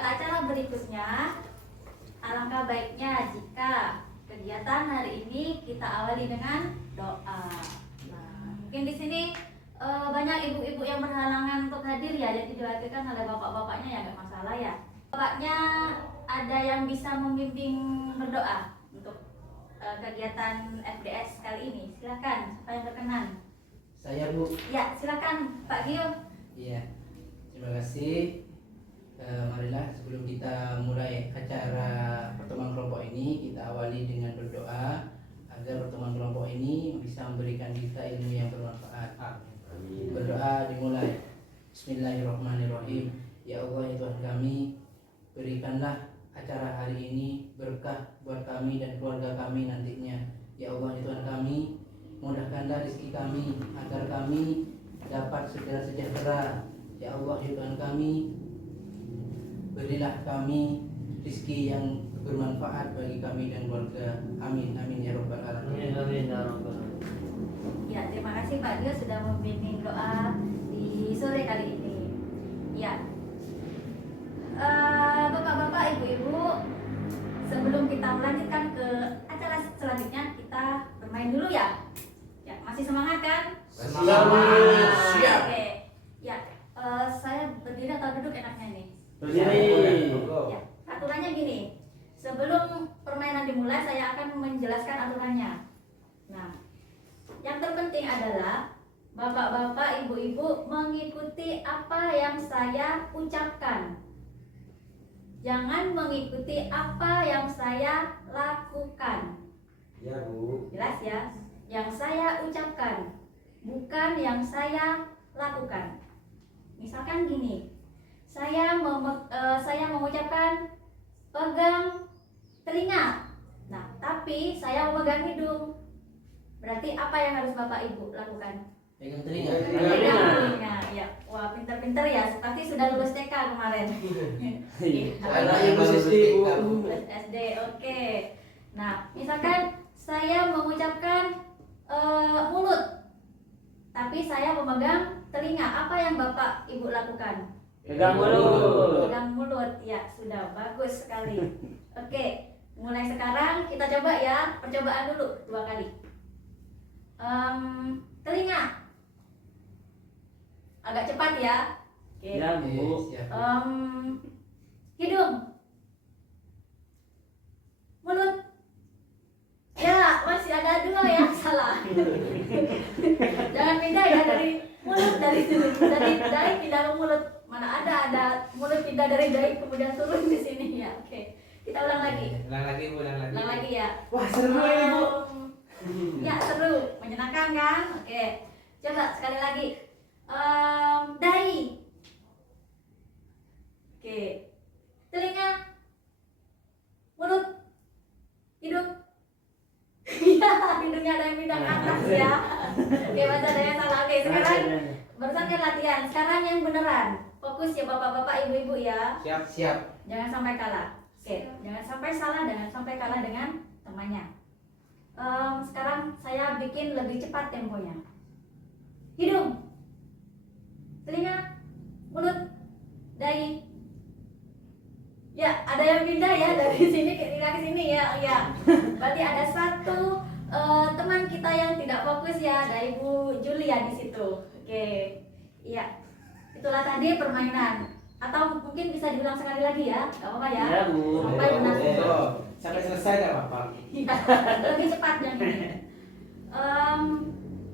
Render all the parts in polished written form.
acara berikutnya, alangkah baiknya jika kegiatan hari ini kita awali dengan doa. Nah, mungkin di sini banyak ibu-ibu yang berhalangan untuk hadir ya, jadi diwakilkan oleh bapak-bapaknya ya, nggak masalah ya. Bapaknya ada yang bisa membimbing berdoa untuk kegiatan FDS kali ini. Silakan, siapa yang berkenan? Saya, Bu. Ya, silakan Pak Gio. Iya, terima kasih. Marilah sebelum kita mulai acara pertemuan kelompok ini, kita awali dengan berdoa agar pertemuan kelompok ini bisa memberikan kita ilmu yang bermanfaat. Amin. Berdoa dimulai. Bismillahirrahmanirrahim. Ya Allah, ya Tuhan kami, berikanlah acara hari ini berkah buat kami dan keluarga kami nantinya. Ya Allah, ya Tuhan kami, mudahkanlah rezeki kami agar kami dapat segera sejahtera. Ya Allah, ya Tuhan kami, berilah kami rezeki yang bermanfaat bagi kami dan keluarga. Amin, amin ya rabbal alamin. Amin ya rabbal alamin. Ya, terima kasih Pak Gio sudah membimbing doa di sore kali ini. Ya, bapak-bapak, ibu-ibu, sebelum kita melanjutkan ke acara selanjutnya, kita bermain dulu ya. Ya, masih semangat kan? Semangat. Siap. Oke. Ya, saya berdiri atau duduk enaknya nih? Berdiri. Ya, aturannya gini. Sebelum permainan dimulai, saya akan menjelaskan aturannya. Nah, yang terpenting adalah bapak-bapak, ibu-ibu mengikuti apa yang saya ucapkan. Jangan mengikuti apa yang saya lakukan. Ya, Bu. Jelas ya? Yang saya ucapkan, bukan yang saya lakukan. Misalkan gini, saya mengucapkan pegang telinga. Nah, tapi saya memegang hidung. Berarti apa yang harus Bapak Ibu lakukan? Pegang telinga. Pegang telinga. Ya, wah pintar-pintar ya. Pasti sudah lulus TK kemarin. Anak yang SD, Bu. Lulus SD, oke. Nah, misalkan saya mengucapkan mulut, tapi saya memegang telinga. Apa yang Bapak Ibu lakukan? Pegang mulut. Pegang mulut, ya sudah bagus sekali. Oke, mulai sekarang kita coba ya, percobaan dulu 2 kali. Telinga, agak cepat ya. Oke. Ya, Bu. Siap. Hidung, mulut. Ya, masih ada 2 yang salah. Jangan pindah ya dari mulut, dari dahi pindah ke mulut. Mana ada mulut pindah dari dahi kemudian turun di sini ya. Oke. Kita ulang lagi. Ulang lagi, Bu. Ulang lagi. Ulang lagi ya. Wah, seru ya, Bu. Ya, seru, menyenangkan kan? Oke. Coba sekali lagi. Dahi. Oke. Telinga. Mulut. Hidung. Iya, hidungnya ada yang pindah ke atas ya. Oke, baca ada yang salah. Oke, sekarang barusan kan latihan. Sekarang yang beneran. Fokus ya bapak-bapak, ibu-ibu ya. Siap, siap. Jangan sampai kalah. Oke, jangan sampai salah, jangan sampai kalah dengan temannya. Sekarang saya bikin lebih cepat temponya. Hidung, telinga, mulut, dahi. Ya, ada yang pindah ya dari sini ke sini ya. Ya, berarti ada satu teman kita yang tidak fokus ya, ada Ibu Julia di situ. Oke, iya. Itulah tadi permainan. Atau mungkin bisa diulang sekali lagi ya, nggak apa-apa ya. Ya, Bu. Sampai lunas. Sampai selesai enggak apa-apa. Iya, lebih cepat yang ini.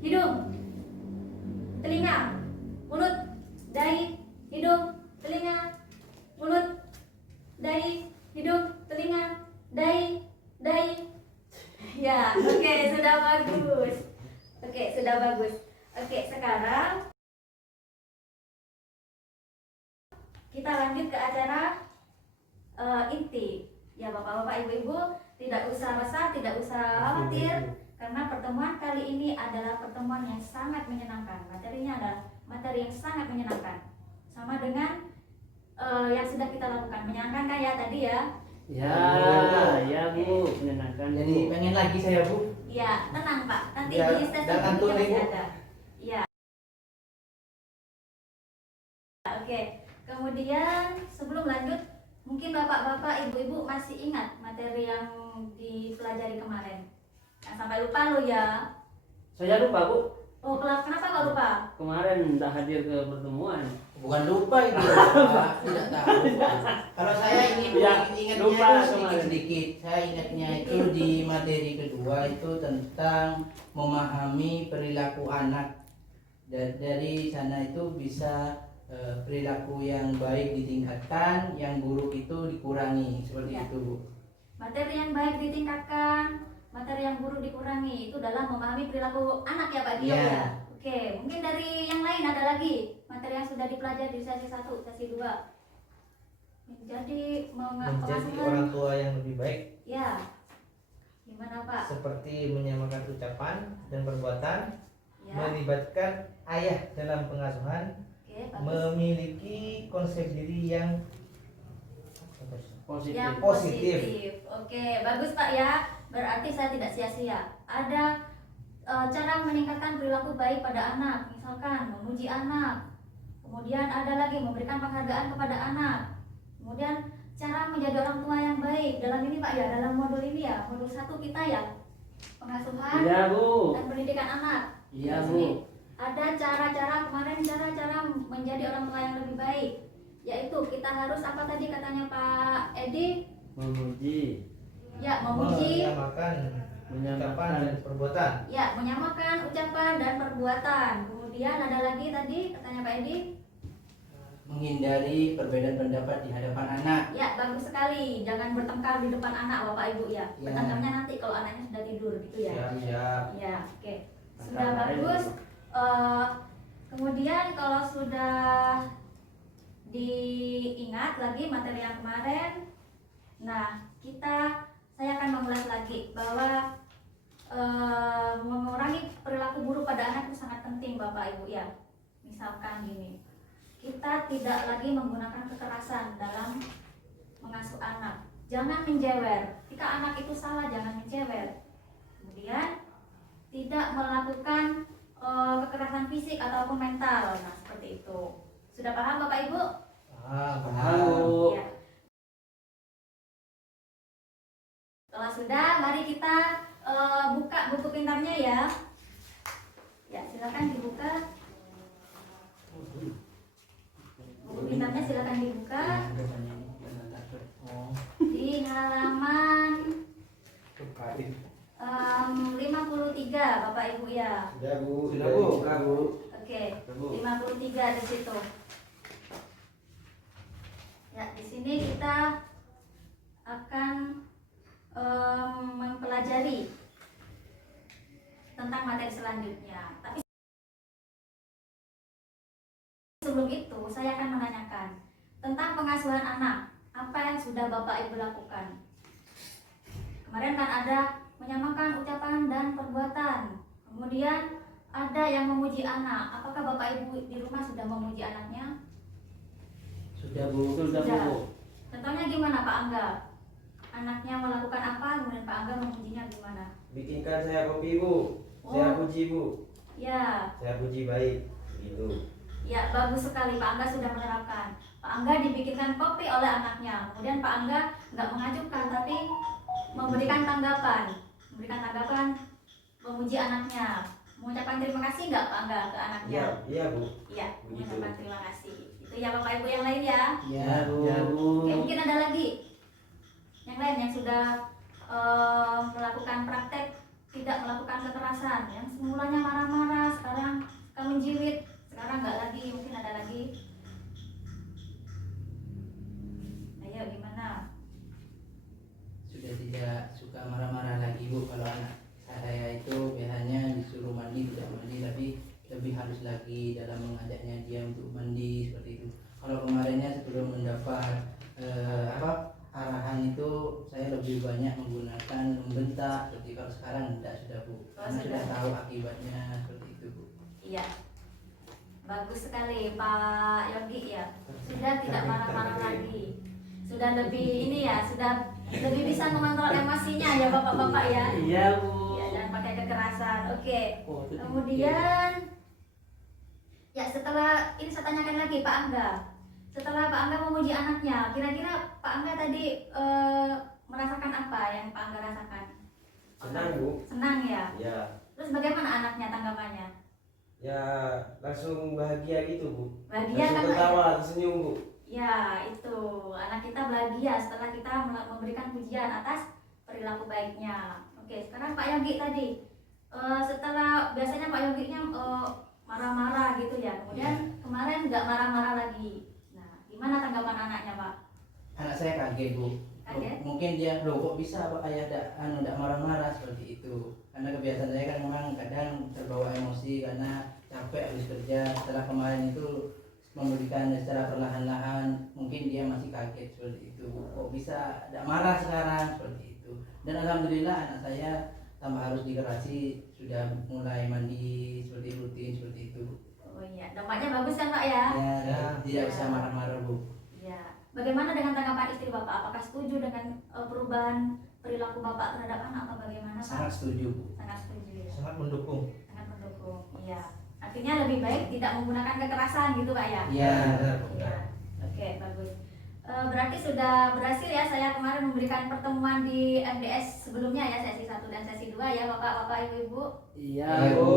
Hidung, telinga, mulut, dahi, hidung, telinga, mulut, dahi, hidung, telinga, dahi. Ya, oke, sudah bagus. Oke, sudah bagus. Oke, sekarang kita lanjut ke acara inti. Ya, bapak-bapak, ibu-ibu, tidak usah resah, tidak usah khawatir, karena pertemuan kali ini adalah pertemuan yang sangat menyenangkan. Materinya adalah materi yang sangat menyenangkan, sama dengan yang sudah kita lakukan. Menyenangkan kan ya tadi ya? Ya, Bu. Menyenangkan. Jadi pengen lagi saya, Bu. Ya, tenang Pak, nanti Ya, di sesi jangan berikutnya tulis, masih Bu. ada. Ya. Oke, kemudian sebelum lanjut, Mungkin bapak-bapak, ibu-ibu masih ingat materi yang dipelajari kemarin. Jangan sampai lupa lo ya. Saya lupa Bu, Oh, kenapa kau lupa? kemarin tidak hadir ke pertemuan. Bukan lupa itu, Pak. Tidak tahu. Kalau saya ini Ya, ingatnya lupa itu kemarin. sedikit-sedikit. Saya ingatnya itu di materi kedua itu tentang memahami perilaku anak. Dari sana itu bisa perilaku yang baik ditingkatkan, yang buruk itu dikurangi, seperti Ya. itu, Bu. Materi yang baik ditingkatkan, materi yang buruk dikurangi. Itu dalam memahami perilaku anak ya Pak Dio Iya. ya. Oke, mungkin dari yang lain ada lagi materi yang sudah dipelajari di sesi 1, sesi 2. Menjadi Menjadi pengasuhan. orang tua yang lebih baik Ya. Gimana Pak? seperti menyamakan ucapan dan perbuatan, Ya. melibatkan ayah dalam pengasuhan, Oke, bagus. memiliki konsep diri yang Positif. Yang Positif. positif. Oke, bagus Pak ya. Berarti saya tidak sia-sia. Ada cara meningkatkan perilaku baik pada anak, misalkan memuji anak. Kemudian ada lagi memberikan penghargaan kepada anak. Kemudian cara menjadi orang tua yang baik. Dalam ini Pak ya, dalam modul ini ya, modul 1 kita ya, pengasuhan Iya Bu. dan pendidikan anak. Iya Di Bu. sini ada cara-cara kemarin, cara-cara menjadi orang tua yang lebih baik. Yaitu kita harus apa tadi katanya Pak Edi? Memuji, Ya, memuji. menyamakan ucapan menyamakan. dan perbuatan, Ya, menyamakan ucapan dan perbuatan. Kemudian ada lagi tadi katanya Pak Edi. Menghindari perbedaan pendapat di hadapan anak. Ya, bagus sekali. Jangan bertengkar di depan anak Bapak Ibu ya. Ya. Bertengkarnya nanti kalau anaknya sudah tidur gitu ya. siap-siap. Ya, oke. Sudah Antara lain, bagus. Bu. Kemudian kalau sudah diingat lagi materi yang kemarin, nah saya akan mengulas lagi bahwa mengurangi perilaku buruk pada anak itu sangat penting Bapak Ibu ya. Misalkan gini, kita tidak lagi menggunakan kekerasan dalam mengasuh anak. Jangan menjewer. Jika anak itu salah, jangan menjewer. Kemudian tidak melakukan kekerasan fisik ataupun mental. Nah, seperti itu. Sudah paham Bapak Ibu? Paham Bu. Ya. Kalau sudah, mari kita buka buku pintarnya ya. Ya, silakan dibuka. Buku pintarnya silakan dibuka Oh, di halaman 53 Bapak Ibu ya. Sudah Bu, Sudah, Bu. dibuka, Bu. Oke, Bu. 53 di situ. Ya, di sini kita akan mempelajari tentang materi selanjutnya. Tapi sebelum itu, saya akan menanyakan tentang pengasuhan anak. Apa yang sudah Bapak Ibu lakukan? Kemarin kan ada menyamakan ucapan dan perbuatan. Kemudian ada yang memuji anak. Apakah Bapak Ibu di rumah sudah memuji anaknya? sudah, Bu. Sudah Bu. Contohnya gimana Pak Angga? Anaknya melakukan apa, kemudian Pak Angga memujinya gimana? Bikinkan saya kopi Bu, saya puji Bu, Ya, saya puji baik, gitu. ya bagus sekali Pak Angga sudah menerapkan. Pak Angga dibikinkan kopi oleh anaknya. Kemudian Pak Angga nggak mengajukan tapi memberikan tanggapan, memuji anaknya. Mengucapkan terima kasih nggak Pak Angga ke anaknya? Iya, iya Bu. Iya, Begitu. mengucapkan terima kasih. Itu ya Bapak Ibu yang lain ya. Ya, Bu. Ya Bu. Oke, mungkin ada lagi yang lain yang sudah melakukan praktek tidak melakukan kekerasan, yang semulanya marah-marah sekarang suka menjiwit, sekarang nggak lagi, mungkin ada lagi. Ayo gimana? Sudah tidak suka marah-marah lagi, Bu. Kalau anak saya itu biasanya disuruh mandi tidak mandi, tapi lebih halus lagi dalam mengajaknya dia untuk mandi seperti itu. Kalau kemarinnya sebelum mendapat arahan itu saya lebih banyak menggunakan membentak seperti kalau sekarang tidak, sudah Bu, karena sudah tahu akibatnya seperti itu, Bu. Iya, bagus sekali Pak Yogi ya, sudah tidak marah-marah lagi, sudah lebih ini ya, sudah lebih bisa mengontrol emosinya ya bapak-bapak ya. Iya Bu. Ya, jangan pakai kekerasan. Oke. Oh, itu Kemudian ya setelah ini saya tanyakan lagi Pak Angga. setelah Pak Angga memuji anaknya, kira-kira Pak Angga tadi merasakan apa yang Pak Angga rasakan? Senang Bu. Senang ya. Ya, Terus bagaimana anaknya tanggapannya? ya langsung bahagia gitu Bu. Bahagia kan Langsung Pak? Ya? tertawa, tersenyum Bu. Ya, itu anak kita bahagia setelah kita memberikan pujian atas perilaku baiknya. Oke, sekarang Pak Yogi tadi setelah biasanya Pak Yoginya marah-marah gitu ya, kemudian kemarin nggak marah-marah lagi. Nah, gimana tanggapan anaknya Pak? Anak saya kaget Bu. Kaget? Mungkin dia loh kok bisa Pak ayah tidak marah-marah seperti itu. Karena kebiasaan saya kan memang kadang terbawa emosi karena capek habis kerja. Setelah kemarin itu memberikan secara perlahan-lahan, mungkin dia masih kaget seperti itu. Kok bisa tidak marah sekarang seperti itu. Dan alhamdulillah anak saya tanpa harus dikerasi sudah mulai mandi seperti rutin seperti itu. Oh iya, dampaknya bagus kan Pak ya? Ya, tidak Ya. usah marah-marah Bu. Ya. Bagaimana dengan tanggapan istri Bapak? Apakah setuju dengan perubahan perilaku Bapak terhadap anak atau bagaimana Pak? Sangat setuju Bu. Sangat setuju ya. Sangat mendukung. Sangat mendukung. Iya. Artinya lebih baik tidak menggunakan kekerasan gitu Pak ya? Iya. Iya. Oke, bagus. Berarti sudah berhasil ya saya kemarin memberikan pertemuan di MDS sebelumnya ya, sesi 1 dan sesi 2 ya Bapak-bapak Ibu-ibu. Iya, Bu.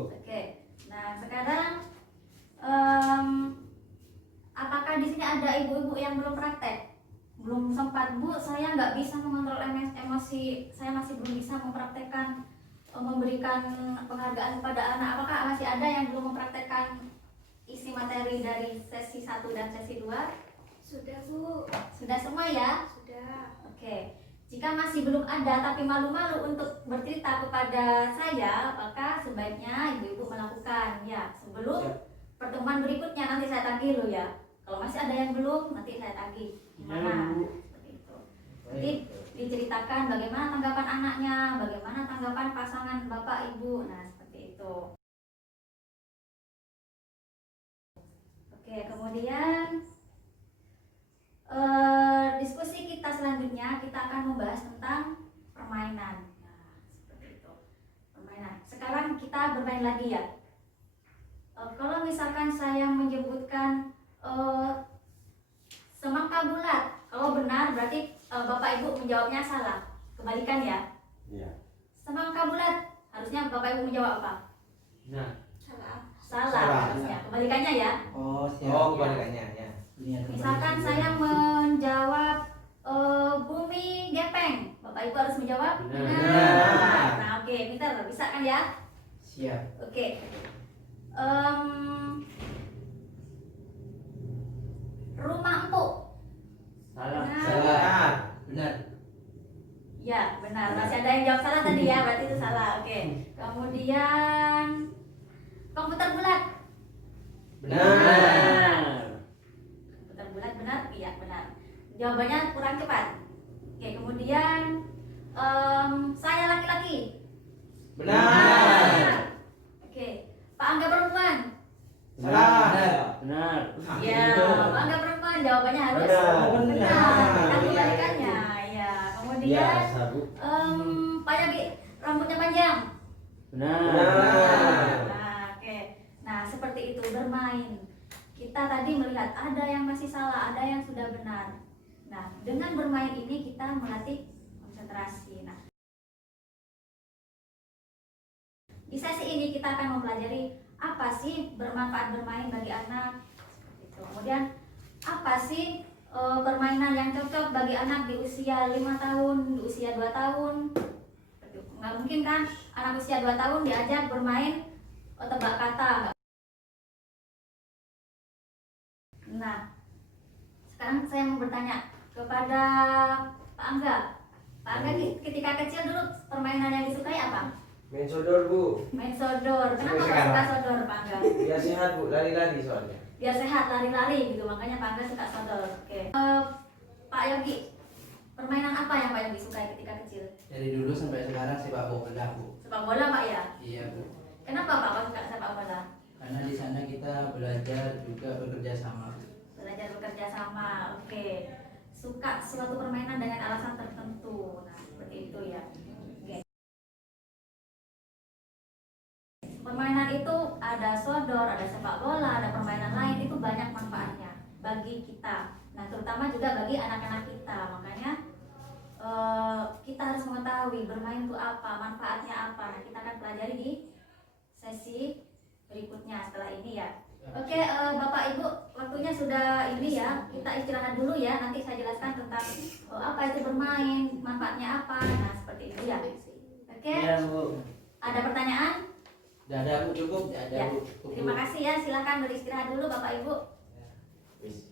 Oke. Nah, sekarang apakah di sini ada ibu-ibu yang belum praktek? Belum sempat Bu, saya nggak bisa mengontrol emosi, saya masih belum bisa mempraktekkan memberikan penghargaan kepada anak. Apakah masih ada yang belum mempraktekkan isi materi dari sesi 1 dan sesi 2? Sudah Bu, Sudah semua ya? sudah. Oke. Jika masih belum ada tapi malu-malu untuk bercerita kepada saya, maka sebaiknya ibu-ibu melakukan ya sebelum pertemuan berikutnya. Nanti saya tagih loh ya. Kalau masih ada yang belum, nanti saya tagih. Gimana? Seperti itu. Nanti diceritakan bagaimana tanggapan anaknya, bagaimana tanggapan pasangan bapak ibu. Nah, seperti itu. Oke, kemudian diskusi kita selanjutnya kita akan membahas tentang permainan. Nah, seperti itu. Permainan. Sekarang kita bermain lagi ya. Kalau misalkan saya menyebutkan semangka bulat, kalau benar berarti bapak ibu menjawabnya salah. Kebalikan ya. Iya. Semangka bulat, harusnya bapak ibu menjawab apa? Nah, Salah. Salah harusnya. Kebalikannya ya. Oh, siap. Oh, kebalikannya ya. Ini yang Misalkan kembali. saya menjawab bumi gepeng, bapak ibu harus menjawab Benar. Nah, oke, pintar, bisa kan ya? Siap. Oke. Rumah empuk. salah. Benar. Salah. Benar. Ya, benar. Masih ada yang jawab salah tadi ya, berarti itu salah. Oke. Kemudian komputer bulat. Benar. Komputer bulat benar? Iya, benar. Jawabannya kurang cepat. Oke, kemudian saya laki-laki. Benar. Oke. Pak Angga perempuan. Salah. Benar. Ya, Pak Angga perempuan. Jawabannya harus Benar. benar. Kita kebalikannya. Ya, kemudian Biasa Bu. Pak Yogi rambutnya panjang. Benar. Benar. Nah, oke. Nah, seperti itu bermain. Kita tadi melihat ada yang masih salah, ada yang sudah benar. Nah, dengan bermain ini kita melatih konsentrasi. Nah, di sesi ini kita akan mempelajari apa sih bermanfaat bermain bagi anak. Seperti itu. Kemudian apa sih permainan yang cocok bagi anak di usia 5 tahun, di usia 2 tahun. Seperti itu. Nggak mungkin kan anak usia 2 tahun diajak bermain tebak kata. Nah, sekarang saya mau bertanya kepada Pak Angga. Pak Angga ketika kecil dulu permainan yang disukai apa? Main sodor Bu. Main sodor. Kenapa Sampai Pak suka sekarang. sodor Pak Angga? Biar sehat Bu, lari-lari soalnya. Biar sehat, lari-lari gitu. Makanya Pak Angga suka sodor. Oke. Pak Yogi, permainan apa yang Pak Yogi sukai ketika kecil? Dari dulu sampai sekarang sepak bola Bu. Sepak bola Pak ya? Iya Bu. Kenapa Pak kok suka sepak bola? Karena di sana kita belajar juga bekerja sama. Belajar bekerja sama. Oke. Suka suatu permainan dengan alasan tertentu. Nah, seperti itu ya. Oke. Permainan itu ada sodor, ada sepak bola, ada permainan lain, itu banyak manfaatnya bagi kita. Nah, terutama juga bagi anak-anak kita. Makanya kita harus mengetahui bermain itu apa, manfaatnya apa. Nah, kita akan pelajari di sesi berikutnya setelah ini ya. Oke, Bapak Ibu, waktunya sudah ini ya. Kita istirahat dulu ya. Nanti saya jelaskan tentang apa itu bermain, manfaatnya apa. Nah, seperti itu ya. Oke. Iya, Bu. Ada pertanyaan? Tidak ada, Bu, cukup. Tidak ada, Ya. Bu. Cukup, Bu. Terima kasih ya. Silakan beristirahat dulu Bapak Ibu. Wis.